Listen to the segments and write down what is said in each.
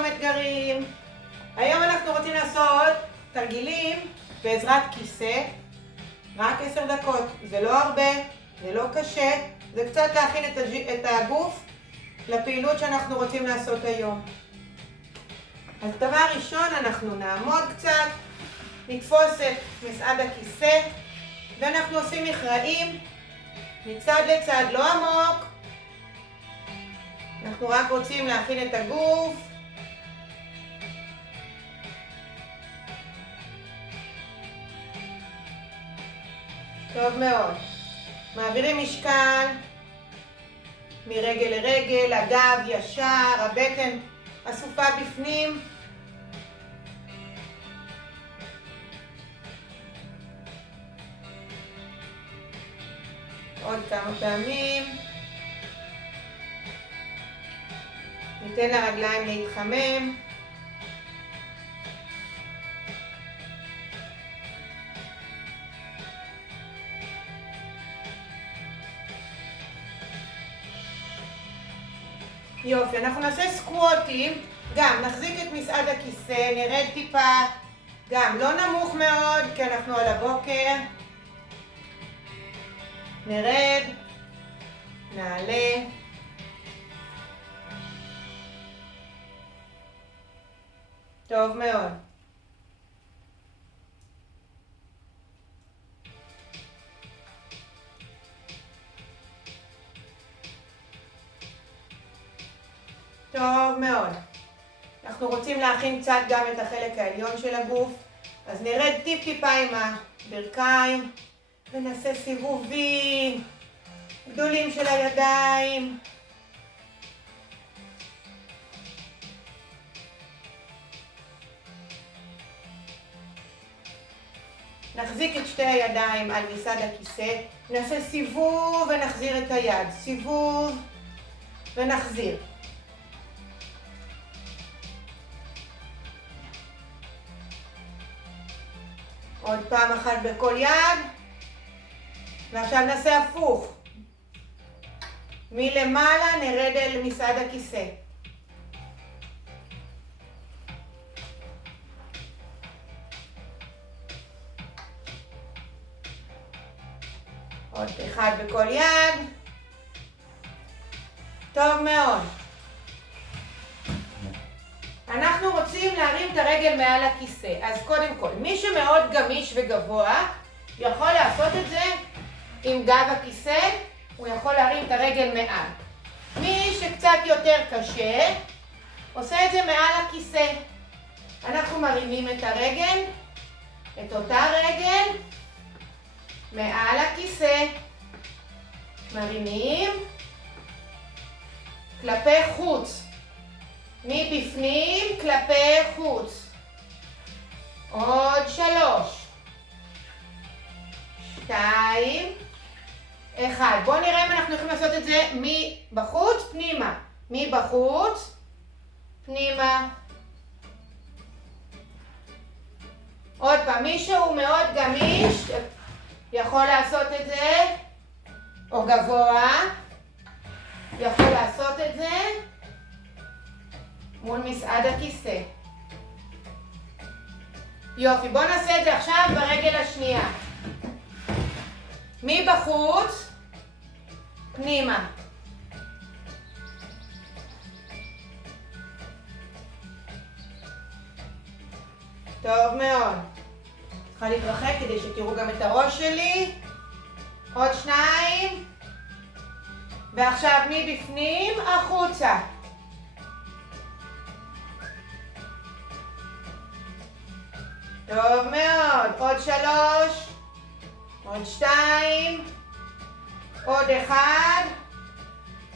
שלום אתגרים. היום אנחנו רוצים לעשות תרגילים בעזרת כיסא. רק 10 דקות, זה לא הרבה, זה לא קשה, זה קצת להכין את הגוף לפעילות שאנחנו רוצים לעשות היום. אז דבר ראשון, אנחנו נעמוד קצת, נתפוס את מסעד הכיסא ואנחנו עושים מכרעים מצד לצד, לא עמוק. אנחנו רק רוצים להכין את הגוף. טוב מאוד. מעבירים משקל מרגל לרגל, הגב ישר, הבטן אסופה בפנים. עוד כמה פעמים. ניתן לרגליים להתחמם. יופי, אנחנו נעשה סקווטים, גם נחזיק את מסעד הכיסא, נרד טיפה, גם לא נמוך מאוד כי אנחנו על הבוקר. נרד, נעלה. טוב מאוד. טוב מאוד. אנחנו רוצים להכין קצת גם את החלק העליון של הגוף. אז נרד טיפה עם הברכיים ונעשה סיבובים גדולים של הידיים. נחזיק את שתי הידיים על מסעד הכיסא, נעשה סיבוב ונחזיר את היד, סיבוב ונחזיר. עוד פעם אחת בכל יד, ועכשיו נעשה הפוך. מלמעלה נרד אל מסעד הכיסא. עוד אחד בכל יד. טוב מאוד. אנחנו רוצים להרים את הרגל מעל הכיסא. אז קודם כל, מי שמאוד גמיש וגבוה יכול לעשות את זה עם גב הכיסא, הוא יכול להרים את הרגל מעל. מי שקצת יותר קשה עושה את זה מעל הכיסא. אנחנו מרימים את הרגל, את אותה רגל מעל הכיסא, מרימים כלפי חוץ, מבפנים כלפי חוץ. עוד 3, 2, 1. בואו נראה אם אנחנו יכולים לעשות את זה מבחוץ פנימה, מבחוץ פנימה. עוד פעם, מישהו מאוד גמיש יכול לעשות את זה, או גבוה, יכול לעשות את זה מול מסעד הכיסא. יופי, בואו נעשה את זה עכשיו ברגל השנייה. מבחוץ, פנימה. טוב מאוד. צריכה להתרחק כדי שתראו גם את הראש שלי. עוד 2. ועכשיו מבפנים החוצה. טוב מאוד. עוד 3. עוד 2. עוד 1.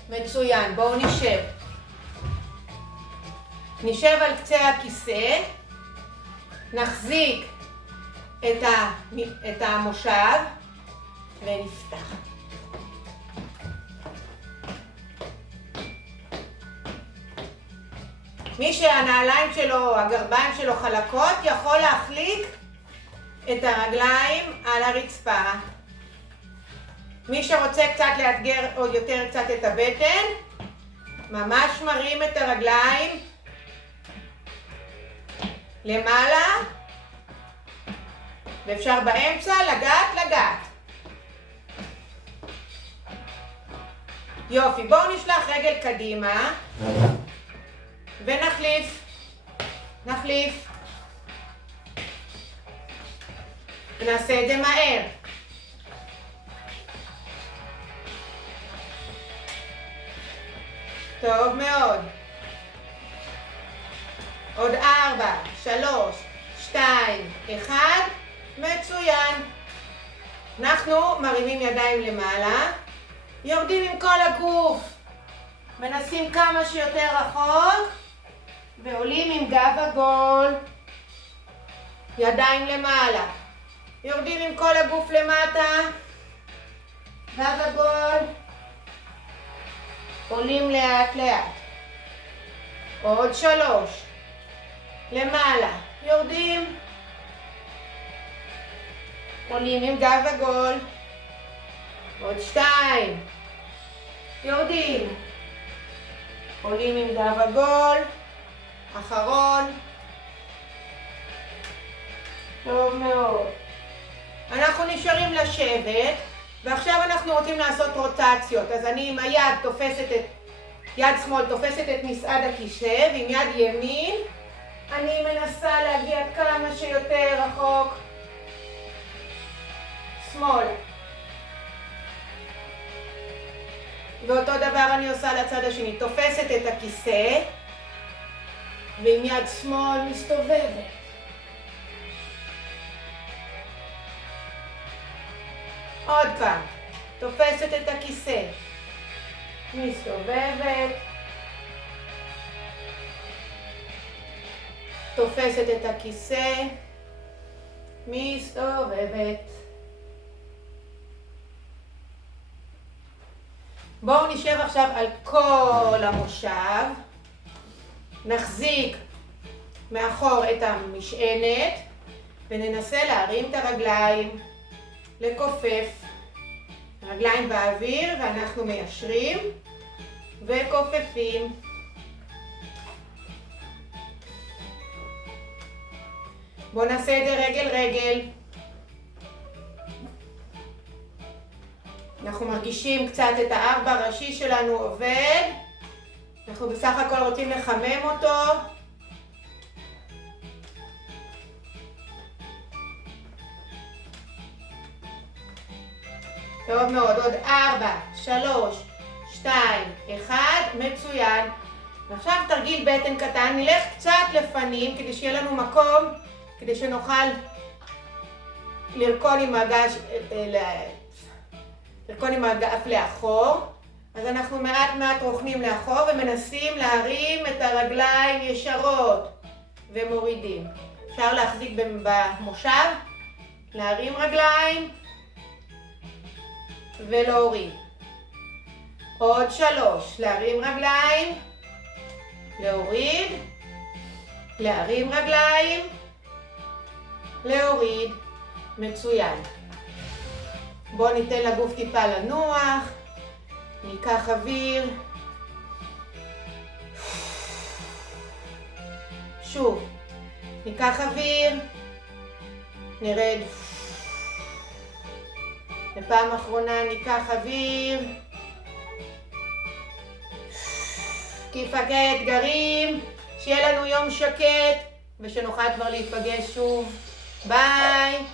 מצוין. בואו נשב. נשב על קצה הכיסא. נחזיק את המושב ונפתח. מי שהנעליים שלו, הגרביים שלו חלקות, יכול להחליק את הרגליים על הרצפה. מי שרוצה קצת לאתגר עוד יותר קצת את הבטן, ממש מרים את הרגליים למעלה, ואפשר באמצע לגעת. יופי, בואו נשלח רגל קדימה, ונחליף. ונעשה את זה מהר. טוב מאוד. עוד 4, 3, 2, 1, מצוין. אנחנו מרימים ידיים למעלה, יורדים עם כל הגוף, מנסים כמה שיותר רחוק, ועולים עם גב עגול, ידיים למעלה, יורדים עם כל הגוף למטה, גב עגול, עולים לאט לאט. עוד 3, למעלה, יורדים, עולים עם גב עגול. עוד 2, יורדים, עולים עם גב עגול. אחרון. טוב מאוד. אנחנו נשארים לשבת, ועכשיו אנחנו רוצים לעשות רוטציות. אז אני עם היד תופסת יד שמאל תופסת את מסעד הכיסא, ועם יד ימין אני מנסה להגיע כמה שיותר רחוק שמאל. ואותו דבר אני עושה לצד השני, תופסת את הכיסא ועם יד שמאל מסתובבת. עוד פעם, תופסת את הכיסא, מסתובבת, תופסת את הכיסא, מסתובבת. בואו נשב עכשיו על כל המושב, נחזיק מאחור את המשענת וננסה להרים את הרגליים, לכופף, רגליים באוויר ואנחנו מיישרים וכופפים. בואו נעשה את זה רגל רגל. אנחנו מרגישים קצת את הארבע הראשי שלנו עובד. אנחנו בסך הכל רוצים לחמם אותו. טוב מאוד, עוד 4, 3, 2, 1, מצוין. ועכשיו תרגיל בטן קטן, נלך קצת לפנים כדי שיהיה לנו מקום, כדי שנוכל לרקון עם האגף לאחור. אז אנחנו מעט רוכנים לאחור ומנסים להרים את הרגליים ישרות ומורידים. אפשר להחזיק במושב, להרים רגליים ולהוריד. עוד 3, להרים רגליים, להוריד, להרים רגליים, להוריד. מצוין. בואו ניתן לגוף טיפה לנוח, ניקח אוויר. שוב, ניקח אוויר, נרד. לפעם אחרונה ניקח אוויר. כיפקי אתגרים, שיהיה לנו יום שקט ושנוכל כבר להיפגש שוב. ביי.